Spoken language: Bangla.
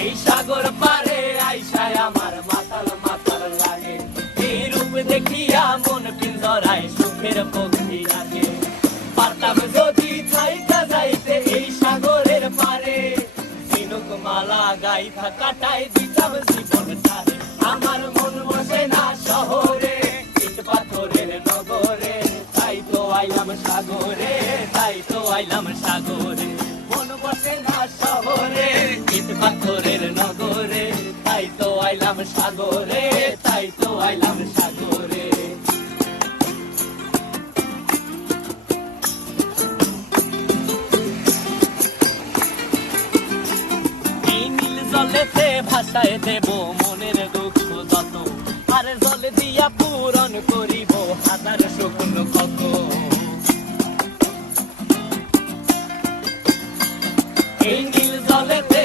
এই সাগর পারে আইসায় আমার মাতাল মাতাল লাগে, এই রূপ দেখিয়া মন পিঞ্জরায় সুখের পক্ষী রাখে। পারতাম যদি থাইকা যাইতে এই সাগরের পারে, ঝিনুক মালা গাইথা কাটাই দিতাম জীবনটারে। আমার মন বসে না শহরে, ইট পাথরের নগরে, তাই তো আইলাম সাগরে, তাই তো আইলাম সাগরে। মন বসে না শহরে, ইট পাথরের নগরে, তাই তো আইলাম সাগরে, তাই তো আইলাম সাগরে। এই নীল জলেতে ভাসায় দেব মনের দুঃখ যত, আর জলে দিয়া পূরণ করিব হাজার শুকনো কত। এই নীল জলেতে